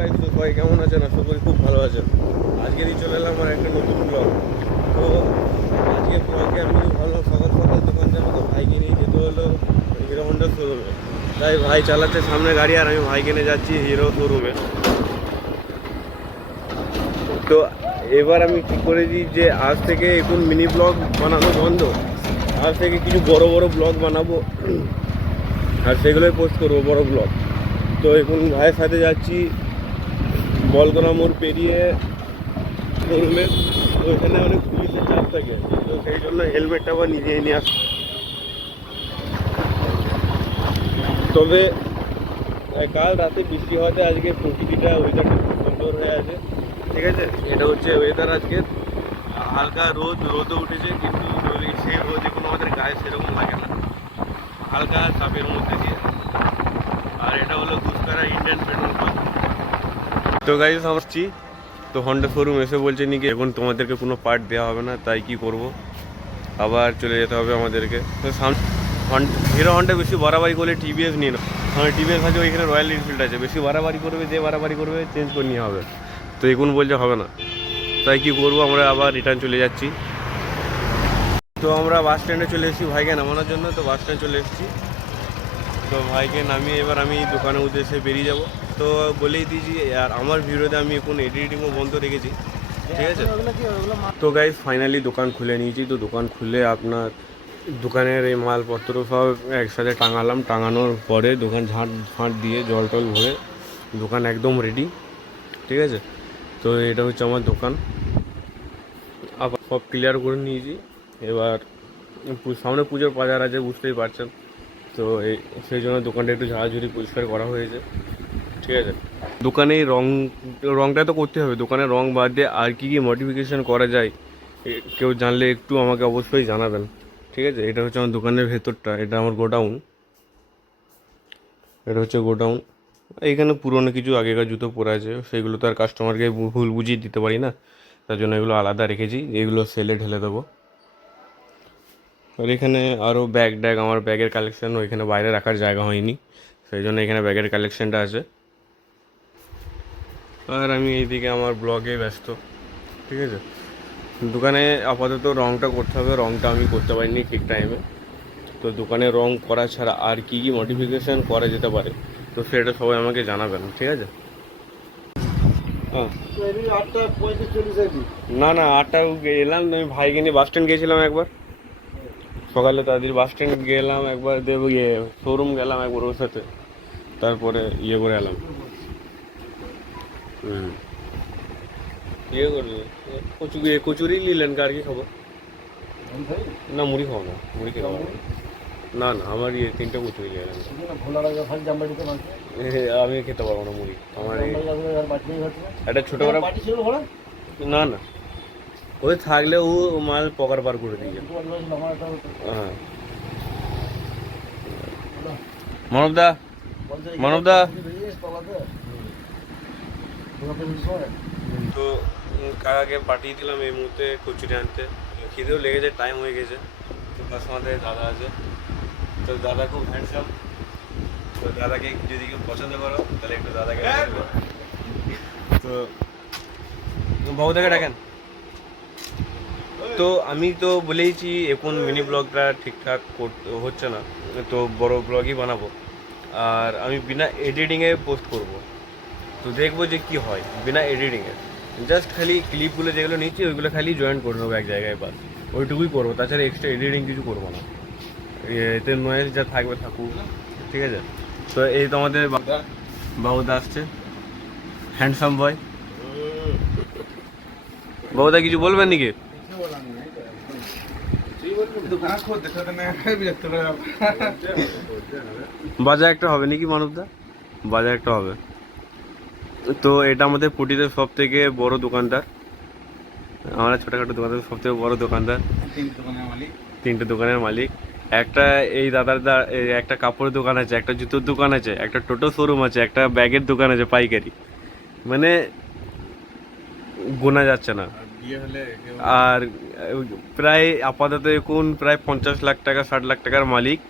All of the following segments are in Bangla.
গাইজ তো সবাই কেমন আছেন? আশা করি খুব ভালো আছেন। আজকেরই চলে এলাম আমার একটা নতুন ব্লগ তো আজকে ব্লগে আমি ভাবলাম সকাল সকাল দোকান যাব, তো ভাইকে নিয়ে যেতে হলো, হিরো হন্ডা শোরুমে তাই ভাই চালাচ্ছে সামনে গাড়ি, আর আমি ভাইকে নিয়ে যাচ্ছি হিরো শোরুমে তো এবার আমি ঠিক করেছি যে আজ থেকে এখন মিনি ব্লগ বানানো বন্ধ। আজ থেকে কিছু বড় বড় ব্লগ বানাবো। আর সেগুলোই পোস্ট করব, বড় ব্লগ তো এখন ভাইয়ের সাথে যাচ্ছি বলগোনা মোড় পেরিয়ে শোরুমে তো ওখানে অনেক পুলিশের চাপ থাকে। তো সেই জন্য হেলমেটটা আবার নিজে নিয়ে আস। তবে কাল রাতে বৃষ্টি হওয়াতে আজকে প্রকৃতিটা ওয়েদারটা খুব সুন্দর হয়ে আছে। ঠিক আছে? এটা হচ্ছে ওয়েদার আজকে। হালকা রোদ, রোদও উঠেছে, কিন্তু সেই রোদে কোনো আমাদের গায়ে সেরকম লাগে না। হালকা চাপের মধ্যে দিয়ে। আর এটা হলো দুষ্কারা ইন্ডিয়ান পেট্রোল তো গাইজ আসছি। তো হন্ডা শোরুম এসে বলছে নাকি, এখন তোমাদেরকে কোনো পার্ট দেওয়া হবে না, তাই কি করব? আবার চলে যেতে হবে আমাদেরকে। তো সামনে হিরো হন্ডা বেশি বাড়াবাড়ি করলে টিভিএস নিয়ে নাও। আমার টিভিএস আছে, ওইখানে রয়্যাল এনফিল্ড আছে। বেশি বাড়াবাড়ি করবে, যে বাড়াবাড়ি করবে চেঞ্জ করে নিয়ে হবে। তো এখন বলছে হবে না। তাই কি করব, আমরা আবার রিটার্ন চলে যাচ্ছি। তো আমরা বাস স্ট্যান্ডে চলে এসেছি ভাইকে নামানোর জন্য। তো বাস স্ট্যান্ড চলে এসেছি। তো ভাইকে নামিয়ে এবার আমি দোকানের উদ্দেশ্যে বেরিয়ে যাব। তো বলেই দিয়েছি, আর আমার ভিডিওতে আমি এখন এডিটিংও বন্ধ রেখেছি। ঠিক আছে? তো গাইজ ফাইনালি দোকান খুলে নিয়েছি। তো দোকান খুলে আপনার দোকানের এই মালপত্র সব একসাথে টাঙালাম। টাঙানোর পরে দোকান ঝাঁট ফাঁট দিয়ে জল টল ভরে দোকান একদম রেডি ঠিক আছে? তো এটা হচ্ছে আমার দোকান। আবার সব ক্লিয়ার করে নিয়েছি। এবার সামনে পুজোর বাজার আছে, বুঝতেই পারছেন। তো এই সেই জন্য দোকানটা একটু ঝাড়াঝুড়ি পরিষ্কার করা হয়েছে। ঠিক আছে? দোকানে রং, রংটা তো করতে হবে। দোকানে রং বাদ দিয়ে আর কী কী মডিফিকেশন করা যায় কেউ জানলে একটু আমাকে অবশ্যই জানাবেন। ঠিক আছে? এটা হচ্ছে আমার দোকানের ভেতরটা, এটা আমার গোডাউন। এটা হচ্ছে গোডাউন। এইখানে পুরনো কিছু আগেকার জুতো পরে আছে, সেগুলো তো আর কাস্টমারকে ভুল বুঝিয়ে দিতে পারি না। তার জন্য এগুলো আলাদা রেখেছি, এগুলো সেলে ঢেলে দেবো। আর এখানে আরও ব্যাগ ট্যাগ আমার ব্যাগের কালেকশন ওইখানে বাইরে রাখার জায়গা হয়নি। সেই জন্য এখানে ব্যাগের কালেকশনটা আছে। আর আমি এইদিকে আমার ব্লগে ব্যস্ত ঠিক আছে? দোকানে আপাতত রংটা করতে হবে রংটা আমি করতে পারিনি ঠিক টাইমে তো দোকানে রং করা ছাড়া আর কী কী মডিফিকেশান করা যেতে পারে তো সেটা সবাই আমাকে জানাবেন ঠিক আছে? হ্যাঁ। না না আটটা এলাম আমি ভাইকে নিয়ে বাস স্ট্যান্ড গিয়েছিলাম একবার। সকালে তাদের বাস স্ট্যান্ড গেলাম একবার দেব ইয়ে শোরুম গেলাম একবার ওর সাথে তারপরে ইয়ে করে এলাম হুম ইয়ে করবে কচু ইয়ে কচুরি নিলেন কার কি খাব না মুড়ি খাব না মুড়ি পারব না। না আমার ইয়ে তিনটে কচুরি এ, আমি খেতে পারব না মুড়ি আমার একটা ছোটো না না ওই থাকলে ও মাল পকার পার করে দিয়ে হ্যাঁ। মানবদা মানবদা। তো কাকাকে পাঠিয়ে দিলাম এই মুহূর্তে কচুরি আনতে। খিদেও লেগেছে টাইম হয়ে গেছে। তো তার সাথে দাদা আছে। তো দাদা খুব হ্যান্ডসাম তো দাদাকে যদি কেউ পছন্দ করো তাহলে একটু দাদাকে ডাকবে। তো বাবুদাকে ডাকেন। তো আমি তো বলেইছি, এখন মিনি ব্লগটা ঠিকঠাক করতে হচ্ছে না। তো বড় ব্লগই বানাবো। আর আমি বিনা এডিটিংয়ে পোস্ট করব। তো দেখব যে কি হয়, বিনা এডিটিংয়ে জাস্ট খালি ক্লিপগুলো যেগুলো নিচ্ছি, ওইগুলো খালি জয়েন করে নেব এক জায়গায় বাস। ওইটুকুই করব, তাছাড়া এক্সট্রা এডিটিং কিছু করব না। এতে নয়েজ যা থাকবে থাকুক, ঠিক আছে? তো এই তো আমাদের বাবুদা আসছে। হ্যান্ডসাম বয় বাবুদা কিছু বলবেন নাকি? বাজার একটা হবে নাকি মানবদা বাজার একটা হবে। তো এটা আমাদের পুটিতে সব থেকে বড় দোকানদার। আমরা ছোটখাটো দোকানদার সব থেকে বড় দোকানদার। তিনটে দোকানের মালিক। একটা এই দাদার একটা কাপড়ের দোকান আছে, একটা জুতোর দোকান আছে, একটা টোটো শোরুম আছে, একটা ব্যাগের দোকান আছে, পাইকারি। মানে গোনা যাচ্ছে না। আর প্রায় আপাতত এখন প্রায় পঞ্চাশ লাখ টাকা ষাট লাখ টাকার মালিক।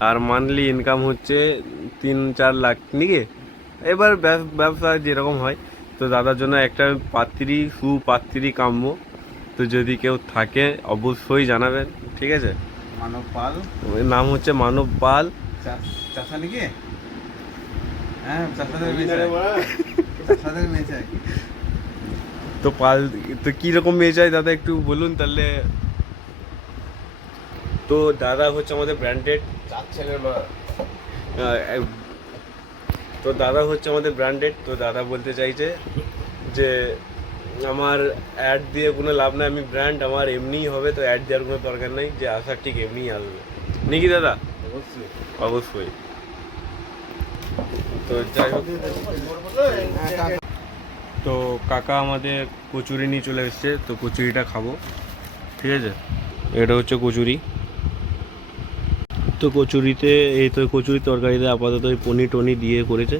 আর মান্থলি ইনকাম হচ্ছে তিন চার লাখ নাকি? এবার ব্যব- ব্যবসা যেরকম হয় তো দাদার জন্য একটা পাত্রী সুপাত্রী কাম্য। তো যদি কেউ থাকে অবশ্যই জানাবেন ঠিক আছে? মানব পাল। ওর নাম হচ্ছে মানব পাল। চাষা নাকি? হ্যাঁ চাষাদের মেয়ে চাই। চাষাদের মেয়ে চাই। তো পাল তো কীরকম মেয়ে চাই দাদা একটু বলুন তাহলে। তো দাদা হচ্ছে আমাদের ব্র্যান্ডেড চার ছেলের মা। তো দাদা হচ্ছে আমাদের ব্র্যান্ডেড তো দাদা বলতে চাইছে যে আমার অ্যাড দিয়ে কোনো লাভ নাই আমি ব্র্যান্ড আমার এমনিই হবে তো অ্যাড দেওয়ার কোনো দরকার নেই যে আসার ঠিক এমনিই আসবে নাকি দাদা? অবশ্যই। অবশ্যই। তো যাই হোক। তো কাকা আমাদের কচুরি নিয়ে চলে এসছে তো কচুরিটা খাব। ঠিক আছে? এটা হচ্ছে কচুরি। তো কচুরিতে এই তো কচুরি তরকারিতে আপাতত ওই পনির টনি দিয়ে করেছে।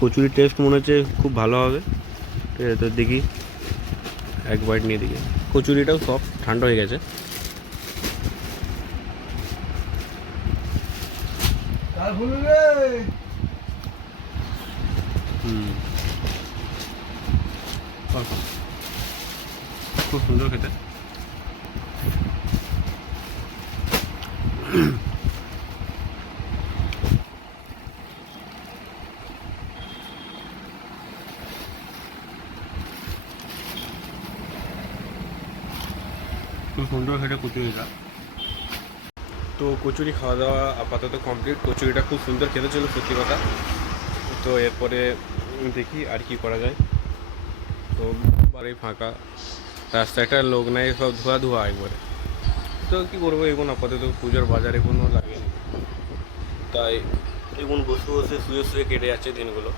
কচুরির টেস্ট মনে হচ্ছে খুব ভালো হবে। ঠিক আছে তো দেখি। এক বাইট নিয়ে দেখি। কচুরিটাও সব ঠান্ডা হয়ে গেছে। হুম। খুব সুন্দর খেতে। খুব সুন্দর খেতে কচুরিটা। তো কচুরি খাওয়া দাওয়া আপাতত কমপ্লিট। কচুরিটা খুব সুন্দর খেতে ছিল সত্যি কথা। তো এরপরে দেখি আর কি করা যায়। তো বাড়ি ফাঁকা। রাস্তায় একটা লোক নাই, সব ধোয়া ধোয়া একবারে। তো কি করব এখন আপাতত পুজোর বাজারে কোনো লাগেনি। তাই এগুন বসে বসে শুয়ে শুয়ে কেটে যাচ্ছে দিনগুলো।